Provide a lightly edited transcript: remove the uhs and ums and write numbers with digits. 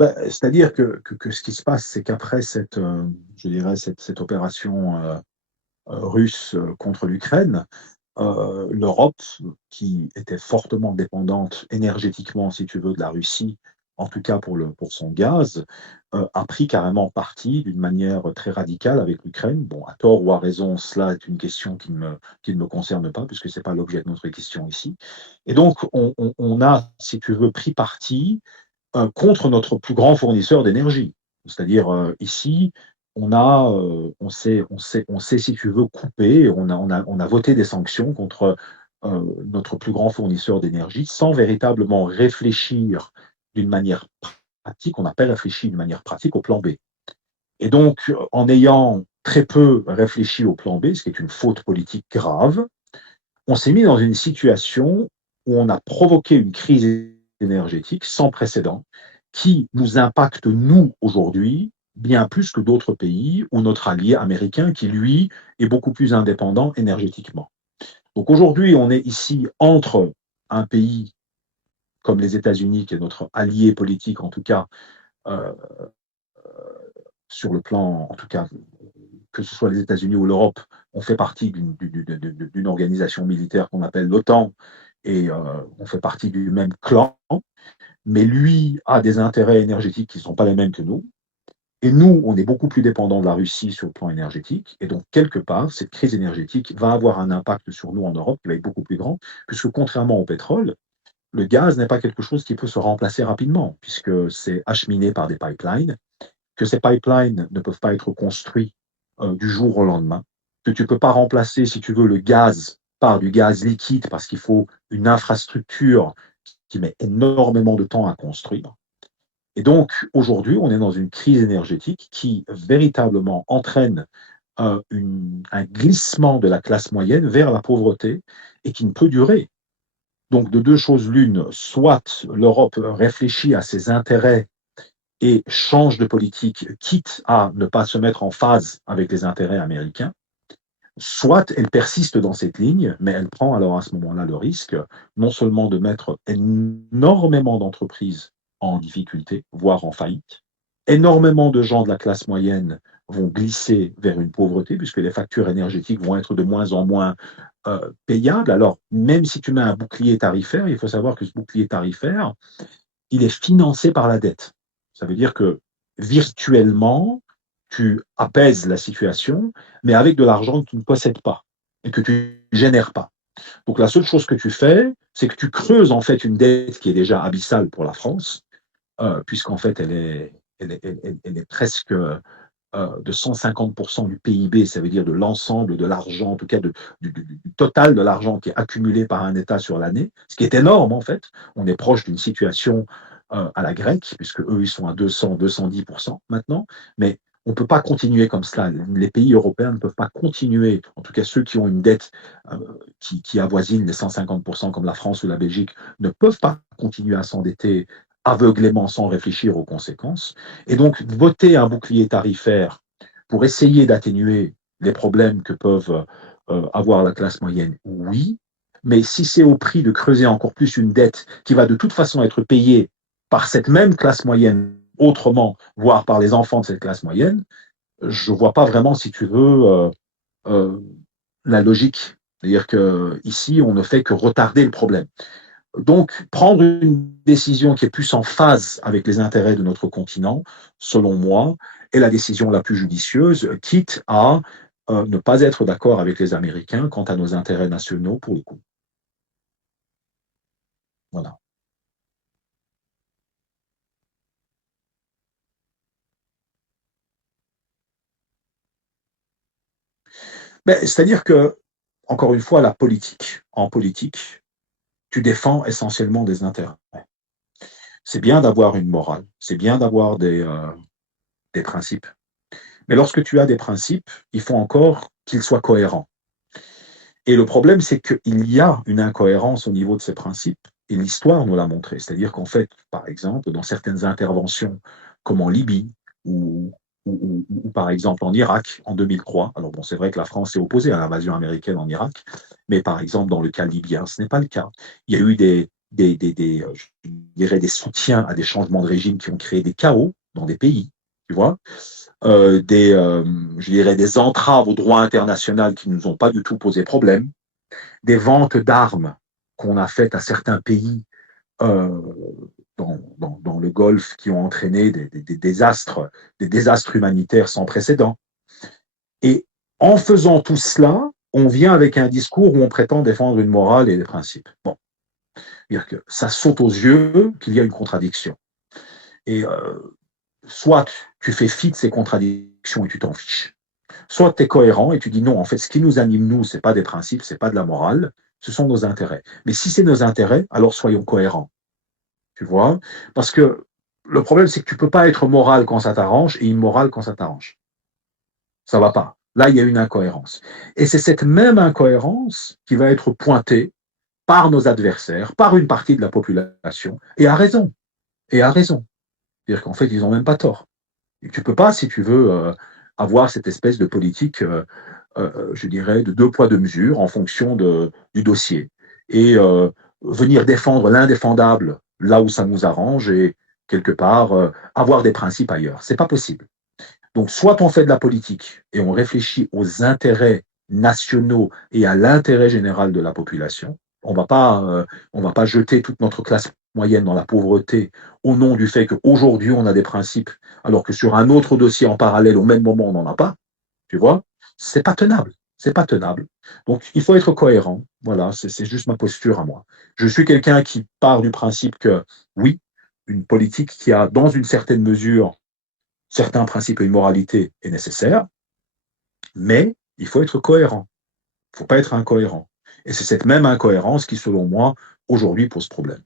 C'est-à-dire que ce qui se passe, c'est qu'après je dirais cette opération russe contre l'Ukraine, l'Europe, qui était fortement dépendante énergétiquement, si tu veux, de la Russie, en tout cas pour son gaz, a pris carrément parti d'une manière très radicale avec l'Ukraine. Bon, à tort ou à raison, cela est une question qui ne me concerne pas, puisque ce n'est pas l'objet de notre question ici. Et donc, on a, si tu veux, pris parti contre notre plus grand fournisseur d'énergie. C'est-à-dire, ici, on sait, si tu veux, couper, on a voté des sanctions contre notre plus grand fournisseur d'énergie sans véritablement réfléchir d'une manière pratique. On n'a pas réfléchi d'une manière pratique au plan B. Et donc, en ayant très peu réfléchi au plan B, ce qui est une faute politique grave, on s'est mis dans une situation où on a provoqué une crise énergétique sans précédent qui nous impacte, nous, aujourd'hui, bien plus que d'autres pays ou notre allié américain qui, lui, est beaucoup plus indépendant énergétiquement. Donc aujourd'hui, on est ici entre un pays comme les États-Unis, qui est notre allié politique, en tout cas, euh, sur le plan, en tout cas, que ce soit les États-Unis ou l'Europe, on fait partie d'une organisation militaire qu'on appelle l'OTAN et on fait partie du même clan, mais lui a des intérêts énergétiques qui ne sont pas les mêmes que nous. Et nous, on est beaucoup plus dépendants de la Russie sur le plan énergétique. Et donc, quelque part, cette crise énergétique va avoir un impact sur nous en Europe qui va être beaucoup plus grand, puisque contrairement au pétrole, le gaz n'est pas quelque chose qui peut se remplacer rapidement, puisque c'est acheminé par des pipelines, que ces pipelines ne peuvent pas être construits du jour au lendemain, que tu ne peux pas remplacer, si tu veux, le gaz par du gaz liquide parce qu'il faut une infrastructure qui met énormément de temps à construire. Et donc, aujourd'hui, on est dans une crise énergétique qui véritablement entraîne un glissement de la classe moyenne vers la pauvreté et qui ne peut durer. Donc, de deux choses l'une, soit l'Europe réfléchit à ses intérêts et change de politique, quitte à ne pas se mettre en phase avec les intérêts américains, soit elle persiste dans cette ligne, mais elle prend alors à ce moment-là le risque non seulement de mettre énormément d'entreprises en difficulté, voire en faillite, énormément de gens de la classe moyenne vont glisser vers une pauvreté, puisque les factures énergétiques vont être de moins en moins payables. Alors, même si tu mets un bouclier tarifaire, il faut savoir que ce bouclier tarifaire, il est financé par la dette. Ça veut dire que virtuellement, tu apaises la situation, mais avec de l'argent que tu ne possèdes pas et que tu ne génères pas. Donc la seule chose que tu fais, c'est que tu creuses en fait une dette qui est déjà abyssale pour la France, puisqu'en fait elle est presque de 150% du PIB, ça veut dire de l'ensemble de l'argent, en tout cas du total de l'argent qui est accumulé par un État sur l'année, ce qui est énorme en fait. On est proche d'une situation à la grecque, puisque eux, ils sont à 200, 210% maintenant, mais on ne peut pas continuer comme cela. Les pays européens ne peuvent pas continuer, en tout cas ceux qui ont une dette qui avoisine les 150% comme la France ou la Belgique, ne peuvent pas continuer à s'endetter aveuglément sans réfléchir aux conséquences. Et donc, voter un bouclier tarifaire pour essayer d'atténuer les problèmes que peuvent avoir la classe moyenne, oui, mais si c'est au prix de creuser encore plus une dette qui va de toute façon être payée par cette même classe moyenne autrement, voire par les enfants de cette classe moyenne, je ne vois pas vraiment, si tu veux, euh, la logique. C'est-à-dire qu'ici, on ne fait que retarder le problème. Donc, prendre une décision qui est plus en phase avec les intérêts de notre continent, selon moi, est la décision la plus judicieuse, quitte à ne pas être d'accord avec les Américains quant à nos intérêts nationaux pour le coup. Voilà. C'est-à-dire que, encore une fois, en politique, tu défends essentiellement des intérêts. C'est bien d'avoir une morale, c'est bien d'avoir des principes. Mais lorsque tu as des principes, il faut encore qu'ils soient cohérents. Et le problème, c'est qu'il y a une incohérence au niveau de ces principes, et l'histoire nous l'a montré. C'est-à-dire qu'en fait, par exemple, dans certaines interventions, comme en Libye, ou, ou par exemple en Irak, en 2003, alors bon, c'est vrai que la France s'est opposée à l'invasion américaine en Irak, mais par exemple, dans le cas libyen, ce n'est pas le cas. Il y a eu je dirais des soutiens à des changements de régime qui ont créé des chaos dans des pays, tu vois, je dirais des entraves au droit international qui ne nous ont pas du tout posé problème, des ventes d'armes qu'on a faites à certains pays euh, dans le Golfe qui ont entraîné des désastres humanitaires sans précédent. Et en faisant tout cela, on vient avec un discours où on prétend défendre une morale et des principes. Bon, c'est-à-dire que ça saute aux yeux qu'il y a une contradiction. Et soit tu fais fi de ces contradictions et tu t'en fiches, soit tu es cohérent et tu dis non, en fait, ce qui nous anime, nous, ce n'est pas des principes, ce n'est pas de la morale, ce sont nos intérêts. Mais si c'est nos intérêts, alors soyons cohérents. Tu vois? Parce que le problème, c'est que tu ne peux pas être moral quand ça t'arrange et immoral quand ça t'arrange. Ça ne va pas. Là, il y a une incohérence. Et c'est cette même incohérence qui va être pointée par nos adversaires, par une partie de la population, et à raison. Et à raison. C'est-à-dire qu'en fait, ils n'ont même pas tort. Et tu ne peux pas, si tu veux, avoir cette espèce de politique, je dirais, de deux poids, deux mesures en fonction du dossier. Et venir défendre l'indéfendable là où ça nous arrange et quelque part avoir des principes ailleurs. C'est pas possible. Donc, soit on fait de la politique et on réfléchit aux intérêts nationaux et à l'intérêt général de la population. On va pas jeter toute notre classe moyenne dans la pauvreté au nom du fait qu'aujourd'hui on a des principes, alors que sur un autre dossier en parallèle au même moment on n'en a pas. Tu vois, c'est pas tenable. C'est pas tenable. Donc, il faut être cohérent. Voilà, c'est juste ma posture à moi. Je suis quelqu'un qui part du principe que oui, une politique qui a, dans une certaine mesure, certains principes et une moralité est nécessaire, mais il faut être cohérent. Il ne faut pas être incohérent. Et c'est cette même incohérence qui, selon moi, aujourd'hui pose problème.